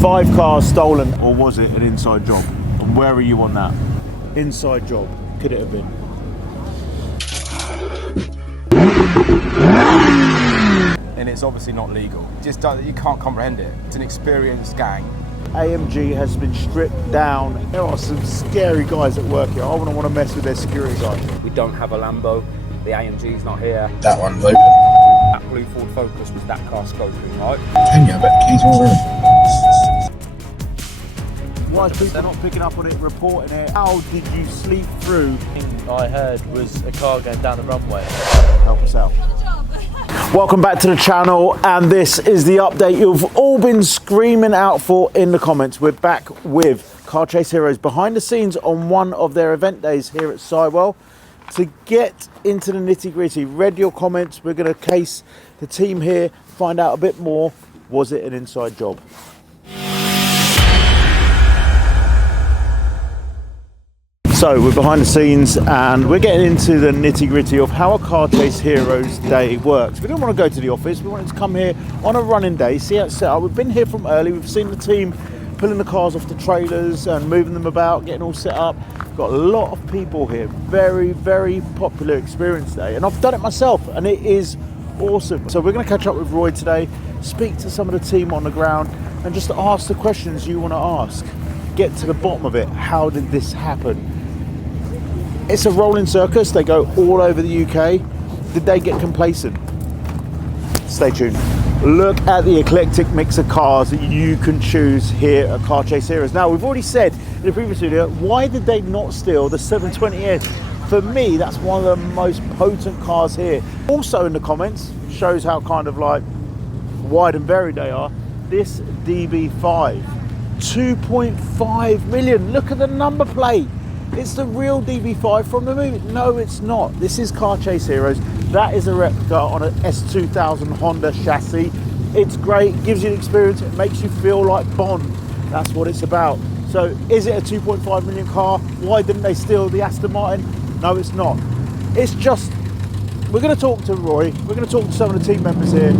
5 cars stolen, or was it an inside job? And where are you on that? Inside job, could it have been? And it's obviously not legal. You can't comprehend it. It's an experienced gang. AMG has been stripped down. There are some scary guys at work here. I wouldn't want to mess with their security guys. We don't have a Lambo. The AMG's not here. That one's open. That blue Ford Focus was that car scoping, right? Can you? I bet the keys are all Why is people not picking up on it, reporting it? How did you sleep through? I heard was a car going down the runway. Help us out. Welcome back to the channel, and this is the update you've all been screaming out for in the comments. We're back with Car Chase Heroes behind the scenes on one of their event days here at Sidewell. To get into the nitty gritty, read your comments. We're going to case the team here, find out a bit more. Was it an inside job? So we're behind the scenes and we're getting into the nitty gritty of how a Car Chase Heroes day works. We didn't want to go to the office. We wanted to come here on a running day, see how it's set up. We've been here from early. We've seen the team pulling the cars off the trailers and moving them about, getting all set up. Got a lot of people here. Very, very popular experience day. And I've done it myself and it is awesome. So we're going to catch up with Roy today, speak to some of the team on the ground and just ask the questions you want to ask. Get to the bottom of it. How did this happen? It's a rolling circus. They go all over the UK. Did they get complacent? Stay tuned. Look at the eclectic mix of cars that you can choose here at Car Chase Heroes. Now, we've already said in the previous video, why did they not steal the 720S? For me, that's one of the most potent cars here. Also in the comments, shows how kind of like wide and varied they are. This DB5, 2.5 million. Look at the number plate. It's the real DB5 from the movie. No, it's not. This is Car Chase Heroes. That is a replica on an S2000 Honda chassis. It's great, gives you the experience, it makes you feel like Bond. That's what it's about. So is it a 2.5 million car? Why didn't they steal the Aston Martin? No, it's not. It's just, we're going to talk to Roy, we're going to talk to some of the team members here.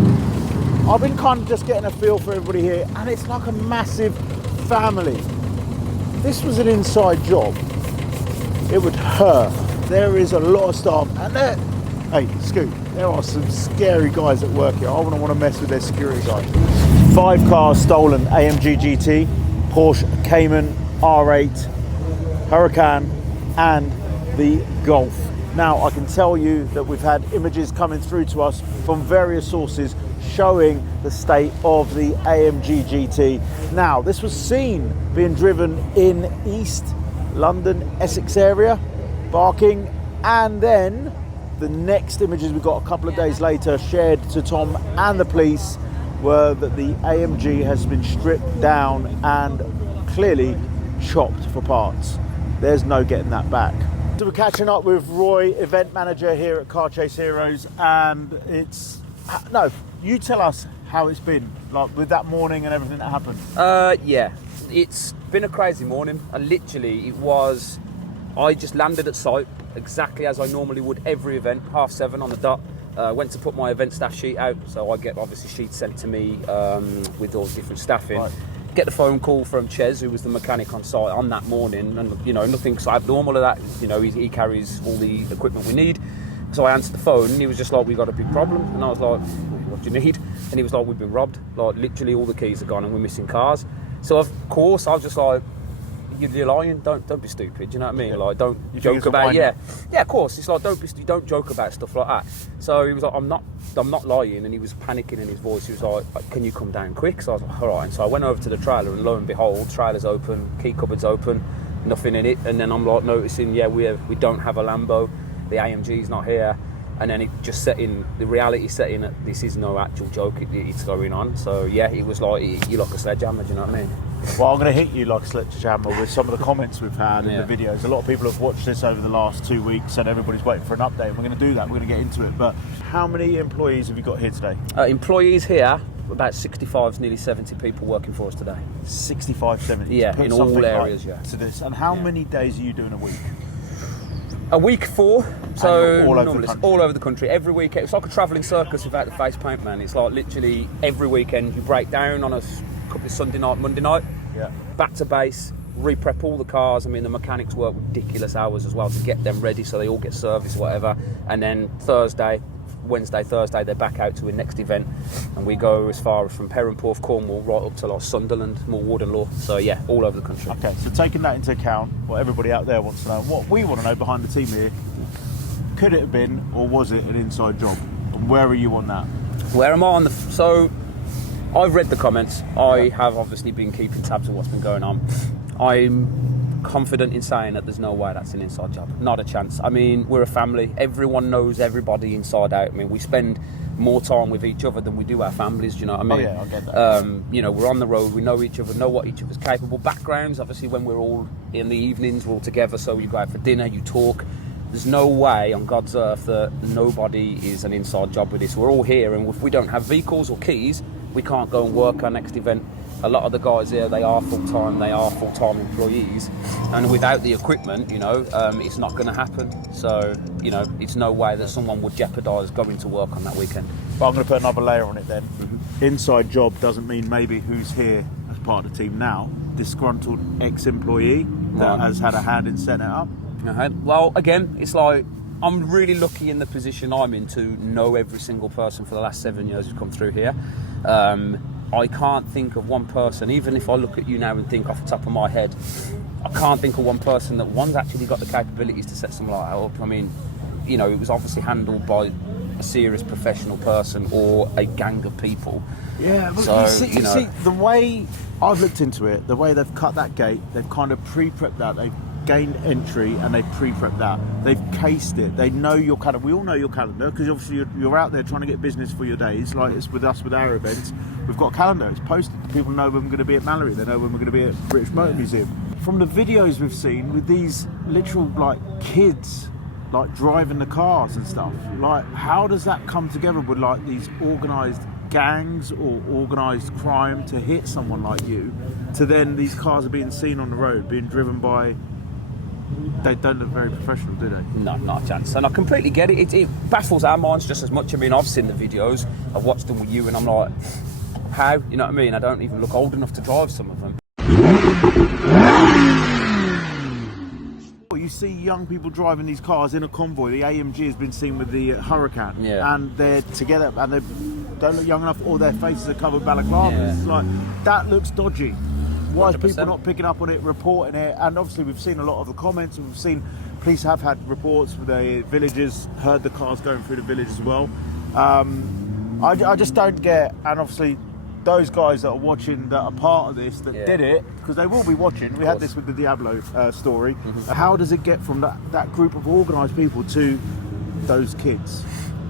I've been kind of just getting a feel for everybody here, and it's like a massive family. This was an inside job. It would hurt. There is a lot of staff, and there, hey, Scoot, there are some scary guys at work here. I wouldn't want to mess with their security guys. 5 cars stolen: AMG GT, Porsche Cayman R8, Huracan, and the Golf. Now, I can tell you that we've had images coming through to us from various sources showing the state of the AMG GT. Now, this was seen being driven in East London, Essex area, barking, and then the next images we got a couple of days later shared to Tom and the police were that the AMG has been stripped down and clearly chopped for parts. There's no getting that back. So we're catching up with Roy, event manager here at Car Chase Heroes, and no, you tell us how it's been, like with that morning and everything that happened. Yeah, it's been a crazy morning. And literally, I just landed at site exactly as I normally would every event, 7:30 on the dot. Went to put my event staff sheet out, so I get obviously sheets sent to me with all the different staff in. Right. Get the phone call from Ches, who was the mechanic on site on that morning, and you know, nothing's abnormal of that. You know, he carries all the equipment we need. So I answered the phone, and he was just like, "We got a big problem," and I was like, "What do you need?" And he was like, "We've been robbed. Like literally, all the keys are gone, and we're missing cars." So of course, I was just like, "You're lying. Don't be stupid." You know what I mean? Like, don't joke about it. Yeah. Of course, it's like don't joke about stuff like that. So he was like, "I'm not lying," and he was panicking in his voice. He was like, "Can you come down quick?" So I was like, "All right." And so I went over to the trailer, and lo and behold, trailer's open, key cupboard's open, nothing in it. And then I'm like noticing, we don't have a Lambo. The AMG's not here. And then it just the reality set in that this is no actual joke, it's going on. So yeah, it was like, you like a sledgehammer, do you know what I mean? Well, I'm going to hit you like a sledgehammer with some of the comments we've had in the videos. A lot of people have watched this over the last 2 weeks and everybody's waiting for an update. We're going to do that, we're going to get into it. But how many employees have you got here today? Employees here, about 65, nearly 70 people working for us today. 65, 70? Yeah, in all areas, yeah. To this. And how many days are you doing a week? A week 4, so all over the country. Every weekend, it's like a travelling circus without the face paint, man. It's like literally every weekend you break down on a up is Sunday night, Monday night. Yeah. Back to base, re-prep all the cars. I mean, the mechanics work ridiculous hours as well to get them ready so they all get serviced, whatever. And then Wednesday, Thursday, they're back out to a next event, and we go as far as from Perranporth, Cornwall, right up to like Sunderland, more Warden Law. So yeah, all over the country. Okay, so taking that into account, what everybody out there wants to know, what we want to know behind the team here, could it have been, or was it an inside job? And where are you on that? Where am I on the... So, I've read the comments. I have obviously been keeping tabs of what's been going on. I'm confident in saying that there's no way that's an inside job. Not a chance. I mean, we're a family. Everyone knows everybody inside out. I mean, we spend more time with each other than we do our families, do you know what I mean? Oh yeah, I get that. You know, we're on the road, we know each other, know what each other's capable backgrounds. Obviously, when we're all in the evenings, we're all together, so you go out for dinner, you talk. There's no way on God's earth that nobody is an inside job with this. We're all here, and if we don't have vehicles or keys, we can't go and work our next event. A lot of the guys here, they are full-time employees, and without the equipment, you know, it's not going to happen. So, you know, it's no way that someone would jeopardise going to work on that weekend. But I'm going to put another layer on it then. Inside job doesn't mean maybe who's here as part of the team now, disgruntled ex-employee that has had a hand in setting it up. Well, again, it's like, I'm really lucky in the position I'm in to know every single person for the last 7 years who's come through here. I can't think of one person, even if I look at you now and think off the top of my head, I can't think of one person that one's actually got the capabilities to set something like that up. I mean, you know, it was obviously handled by a serious professional person or a gang of people. Yeah, but so, you see, the way I've looked into it, the way they've cut that gate, they've kind of pre-prepped that, they've gained entry and they pre-prepped that. They've cased it. They know your calendar. We all know your calendar because obviously you're out there trying to get business for your days. Like it's with us with our events, we've got a calendar. It's posted. People know when we're going to be at Mallory. They know when we're going to be at British Motor Museum. From the videos we've seen with these literal like kids like driving the cars and stuff, like how does that come together with like these organised gangs or organised crime to hit someone like you, to then these cars are being seen on the road being driven by... They don't look very professional, do they? No, not a chance. And I completely get it. It baffles our minds just as much. I mean, I've seen the videos, I've watched them with you, and I'm like, how? You know what I mean? I don't even look old enough to drive some of them. You see young people driving these cars in a convoy. The AMG has been seen with the Hurricane, and they're together, and they don't look young enough, or their faces are covered balaclavas. Yeah. It's like, that looks dodgy. Why is 100%. people not picking up on it, reporting it? And obviously we've seen a lot of the comments, and we've seen police have had reports with the villagers, heard the cars going through the village as well. I just don't get, and obviously those guys that are watching, that are part of this, that did it, because they will be watching. We had this with the Diablo story. How does it get from that group of organised people to those kids?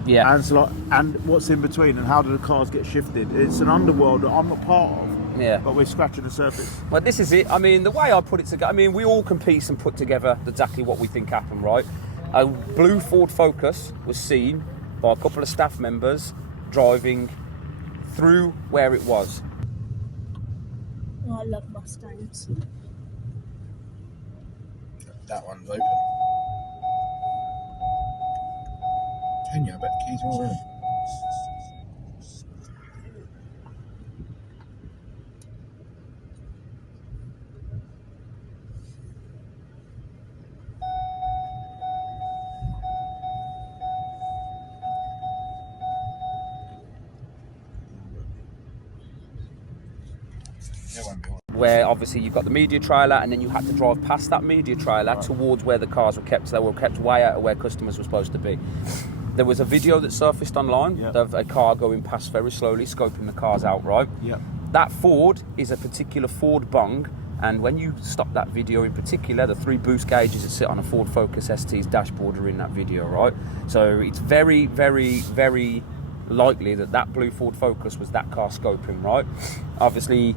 Yeah. And, so and what's in between, and how do the cars get shifted? It's an underworld that I'm not part of. Yeah. But we're scratching the surface. Well, this is it. I mean, the way I put it together, I mean, we all can piece and put together exactly what we think happened, right? A blue Ford Focus was seen by a couple of staff members driving through where it was. Oh, I love Mustangs. That one's open. Kenya, I bet the keys are all in. Where obviously you've got the media trailer, and then you had to drive past that media trailer towards where the cars were kept. So they were kept way out of where customers were supposed to be. There was a video that surfaced online of a car going past very slowly, scoping the cars out, right? Yeah. That Ford is a particular Ford bung, and when you stop that video in particular, the 3 boost gauges that sit on a Ford Focus ST's dashboard are in that video, right? So it's very, very, very likely that that blue Ford Focus was that car scoping, right? Obviously,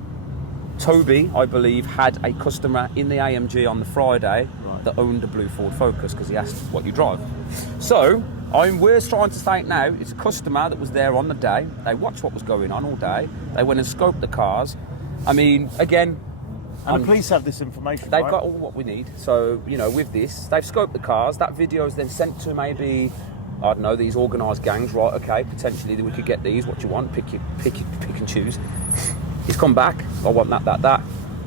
Toby, I believe, had a customer in the AMG on the Friday that owned a blue Ford Focus because he asked what you drive. So, we're trying to state now, it's a customer that was there on the day. They watched what was going on all day. They went and scoped the cars. I mean, again... And the police have this information, They've got all what we need. So, you know, with this, they've scoped the cars. That video is then sent to maybe... I don't know, these organised gangs, right, okay, potentially we could get these, what you want, pick and choose. He's come back. I want that.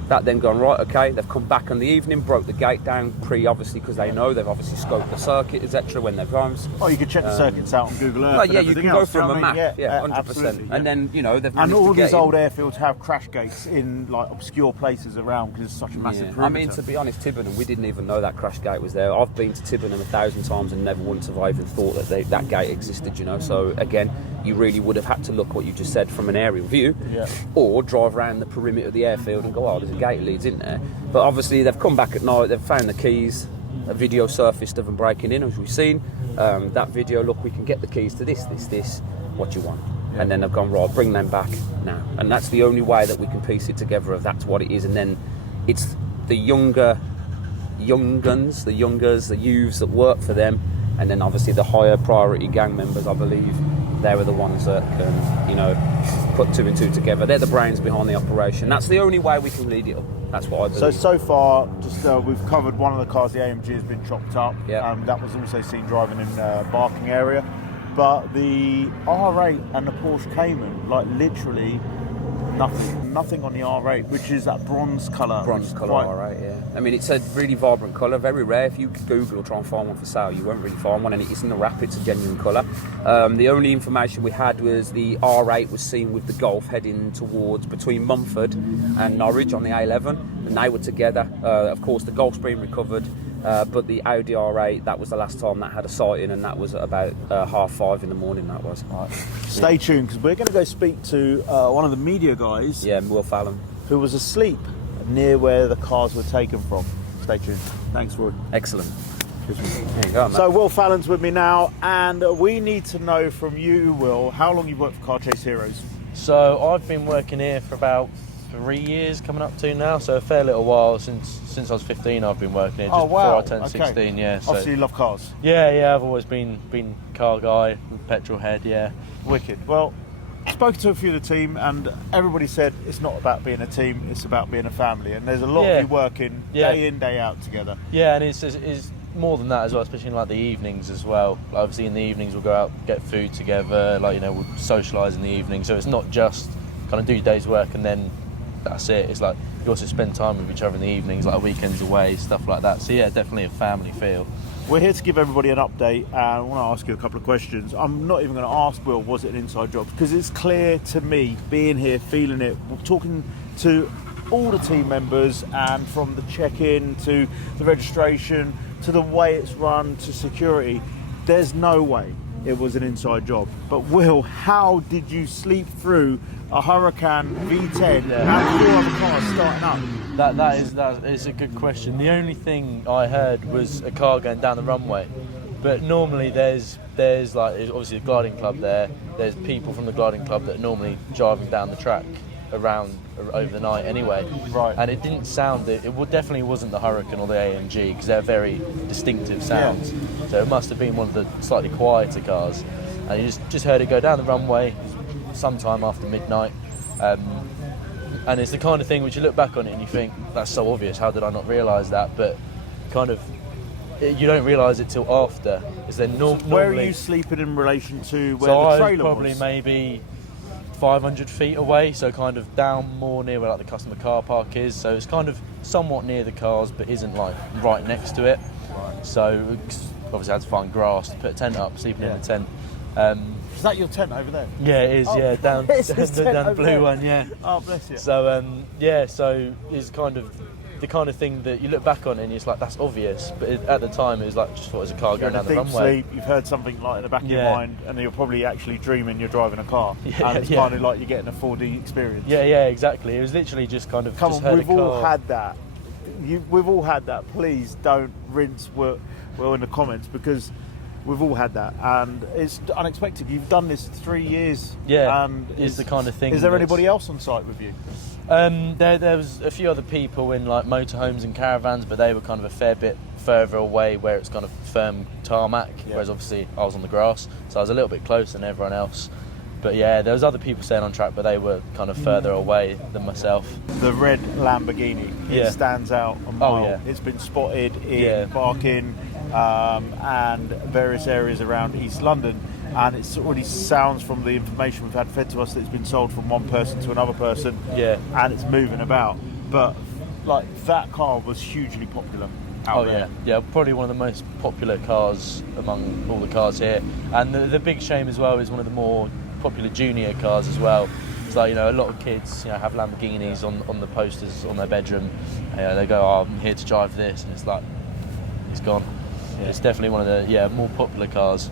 That then gone, right, okay. They've come back in the evening, broke the gate down obviously, because they know they've obviously scoped the circuit, etc. when they've gone. Oh, you can check the circuits out on Google Earth. Well, yeah, you can go else, from you know a what I mean? map, yeah, 100%. Absolutely, yeah. And then, you know, they've and managed all to these get old in. airfields have crash gates in like obscure places around because it's such a massive perimeter. I mean, to be honest, Tibbenham, we didn't even know that crash gate was there. I've been to Tibbenham 1,000 times and never once have I even thought that that gate existed, you know. So again, you really would have had to look what you just said from an aerial view, or drive around the perimeter of the airfield and go, oh, there's a gate leads in there. But obviously they've come back at night, they've found the keys, a video surfaced of them breaking in, as we've seen. That video, look, we can get the keys to this, what you want. And then they've gone, right, bring them back now. And that's the only way that we can piece it together of that's what it is. And then it's the young guns, the youths that work for them, and then obviously the higher priority gang members, I believe, they were the ones that can, you know, put two and two together. They're the brains behind the operation. That's the only way we can lead it up. That's what I believe. So far, just we've covered one of the cars. The AMG has been chopped up. Yeah. That was also seen driving in Barking area. But the R8 and the Porsche Cayman, like literally nothing on the R8, which is that bronze colour. R8, yeah. I mean, it's a really vibrant colour, very rare. If you Google or try and find one for sale, you won't really find one, and it isn't a wrap, it's a genuine colour. The only information we had was the R8 was seen with the Golf heading towards between Mumford and Norwich on the A11, and they were together. Of course, the Golf's been recovered, but the Audi R8, that was the last time that had a sighting, and that was at about 5:30 in the morning, that was. Right. Stay tuned, because we're going to go speak to one of the media guys. Yeah, Will Fallon. Who was asleep near where the cars were taken from. Stay tuned. Thanks, Roy. Excellent. There you go, So Will Fallon's with me now, and we need to know from you, Will, how long you've worked for Car Chase Heroes. So I've been working here for about 3 years coming up to now, so a fair little while. Since I was 15 I've been working here, just before I turned 16. Yeah, so obviously you love cars. yeah, I've always been car guy, petrol head. Yeah, Wicked. Well, I spoke to a few of the team, and everybody said it's not about being a team, it's about being a family, and there's a lot of you working day in, day out together. Yeah, and it's more than that as well, especially in like the evenings as well. Like, obviously in the evenings we'll go out, get food together, like, you know, we'll socialise in the evening, so it's not just kind of do your day's work and then that's it. It's like you also spend time with each other in the evenings, like weekends away, stuff like that. So yeah, definitely a family feel. We're here to give everybody an update, and I want to ask you a couple of questions. I'm not even going to ask Will, was it an inside job? Because it's clear to me, being here, feeling it, talking to all the team members, and from the check-in to the registration, to the way it's run, to security, there's no way it was an inside job. But Will, how did you sleep through a Huracan V10 and 4 other cars starting up? That is a good question. The only thing I heard was a car going down the runway, but normally there's like obviously a gliding club there. There's people from the gliding club that are normally driving down the track around over the night anyway. Right. And it didn't sound definitely wasn't the Huracan or the AMG, because they're very distinctive sounds. Yeah. So it must have been one of the slightly quieter cars, and you just heard it go down the runway sometime after midnight. And it's the kind of thing which you look back on it and you think, that's so obvious, how did I not realise that? But kind of, you don't realise it till after. Is then normally, where are you sleeping in relation to where so the trailer was? Probably maybe 500 feet away, so kind of down more near where like the customer car park is. So it's kind of somewhat near the cars, but isn't like right next to it. Right. So obviously I had to find grass to put a tent up, sleeping in the tent. Is that your tent over there? Yeah, it is. Yeah, down the blue there. one. Yeah. Oh, bless you. So so it's kind of the kind of thing that you look back on and it's like, that's obvious, but at the time it was like, just thought it was a car going down the runway. Sleep, you've heard something like in the back of your mind, and you're probably actually dreaming you're driving a car. And it's kind of like you're getting a 4D experience. Yeah, exactly. It was literally just kind of we've all had that. We've all had that. Please don't rinse Will in the comments, because we've all had that, and it's unexpected. You've done this 3 years. Yeah, and it's the kind of thing. Is there anybody else on site with you? There was a few other people in like motorhomes and caravans, but they were kind of a fair bit further away where it's kind of firm tarmac, whereas obviously I was on the grass, so I was a little bit closer than everyone else. But yeah, there was other people staying on track, but they were kind of further away than myself. The red Lamborghini, it stands out a mile. Oh, yeah. It's been spotted in Barking and various areas around East London. and it already sounds from the information we've had fed to us that it's been sold from one person to another person. Yeah. And it's moving about. But like that car was hugely popular out there. Yeah, probably one of the most popular cars among all the cars here. And the big shame as well is one of the more popular junior cars as well. It's like, a lot of kids, have Lamborghinis on the posters on their bedroom. They go, oh, I'm here to drive this, and it's like, it's gone. Yeah. It's definitely one of the more popular cars.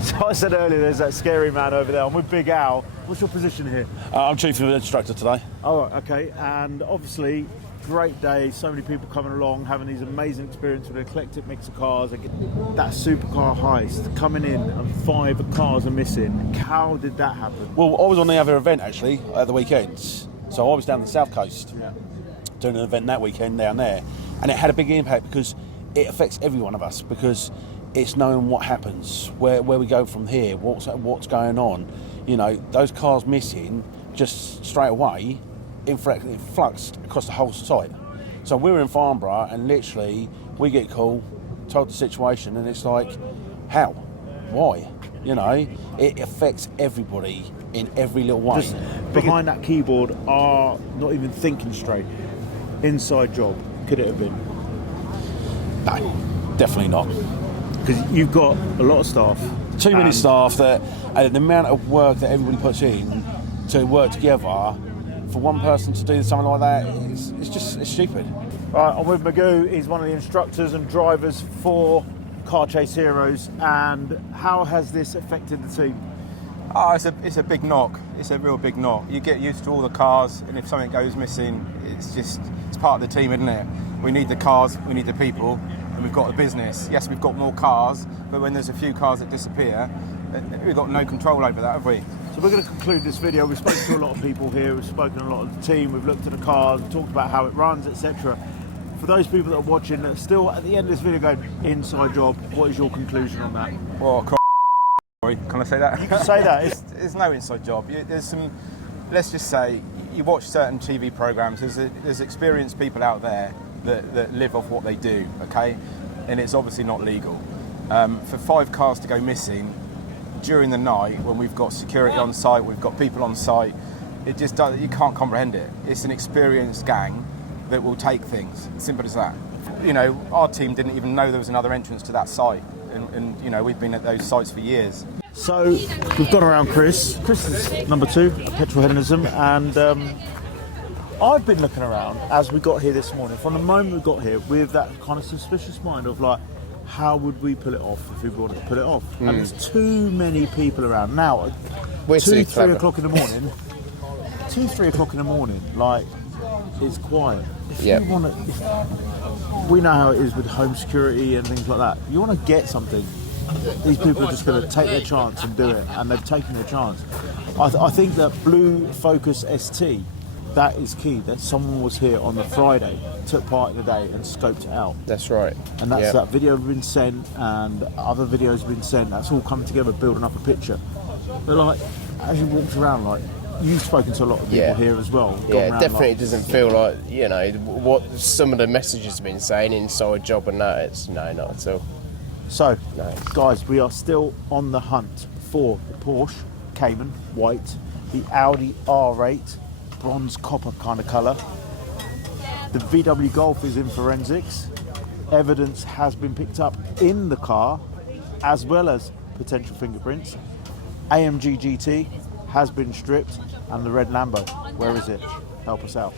So I said earlier, there's that scary man over there. I'm with Big Al. What's your position here? I'm chief instructor today. Oh, okay. And obviously, great day. So many people coming along, having these amazing experiences with an eclectic mix of cars. That Supercar Heist coming in, and 5 cars are missing. How did that happen? Well, I was on the other event actually at the weekends. So I was down the south coast doing an event that weekend down there, and it had a big impact because it affects every one of us, because it's knowing what happens, where we go from here, what's going on. Those cars missing just straight away, it fluxed across the whole site. So we were in Farnborough, and literally we get called, told the situation, and it's like, how? Why? It affects everybody in every little way. Just behind that keyboard are not even thinking straight. Inside job, could it have been? No, definitely not. Because you've got a lot of staff. Too many staff, that the amount of work that everybody puts in to work together, for one person to do something like that, it's stupid. Right, I'm with Magoo. He's one of the instructors and drivers for Car Chase Heroes. And how has this affected the team? Oh, it's a big knock. It's a real big knock. You get used to all the cars, and if something goes missing, it's part of the team, isn't it? We need the cars, we need the people, and we've got the business. Yes, we've got more cars, but when there's a few cars that disappear, we've got no control over that, have we? So we're going to conclude this video. We've spoken to a lot of people here. We've spoken to a lot of the team. We've looked at the cars, we've talked about how it runs, etc. For those people that are watching that are still at the end of this video going, inside job, what is your conclusion on that? Well, can I say that? You can say that. There's no inside job. There's some, let's just say, you watch certain TV programs, there's experienced people out there that live off what they do, okay? And it's obviously not legal. For 5 cars to go missing during the night, when we've got security on site, we've got people on site, it just does, you can't comprehend it. It's an experienced gang that will take things, simple as that. Our team didn't even know there was another entrance to that site, and we've been at those sites for years. So we've gone around Chris. Chris is number 2 at Petrolheadonism, and I've been looking around as we got here this morning, from the moment we got here, with that kind of suspicious mind of like, how would we pull it off if we wanted to pull it off? And there's too many people around. Now, We're 2, 3 o'clock in the morning, 2, 3 o'clock in the morning, like, it's quiet. If you want to, we know how it is with home security and things like that. If you want to get something, these people are just going to take their chance and do it, and they've taken their chance. I think that Blue Focus ST, that is key, that someone was here on the Friday, took part in the day and scoped it out. That's right. And that's that video been sent, and other videos have been sent. That's all coming together, building up a picture. But like, as you walked around, like, you've spoken to a lot of people here as well. Yeah, it definitely doesn't feel like, what some of the messages have been saying, inside job and that. It's no, not at all. So, guys, we are still on the hunt for the Porsche Cayman white, the Audi R8 bronze copper kind of colour. The VW Golf is in forensics. Evidence has been picked up in the car, as well as potential fingerprints. AMG GT has been stripped, and the red Lambo, where is it? Help us out.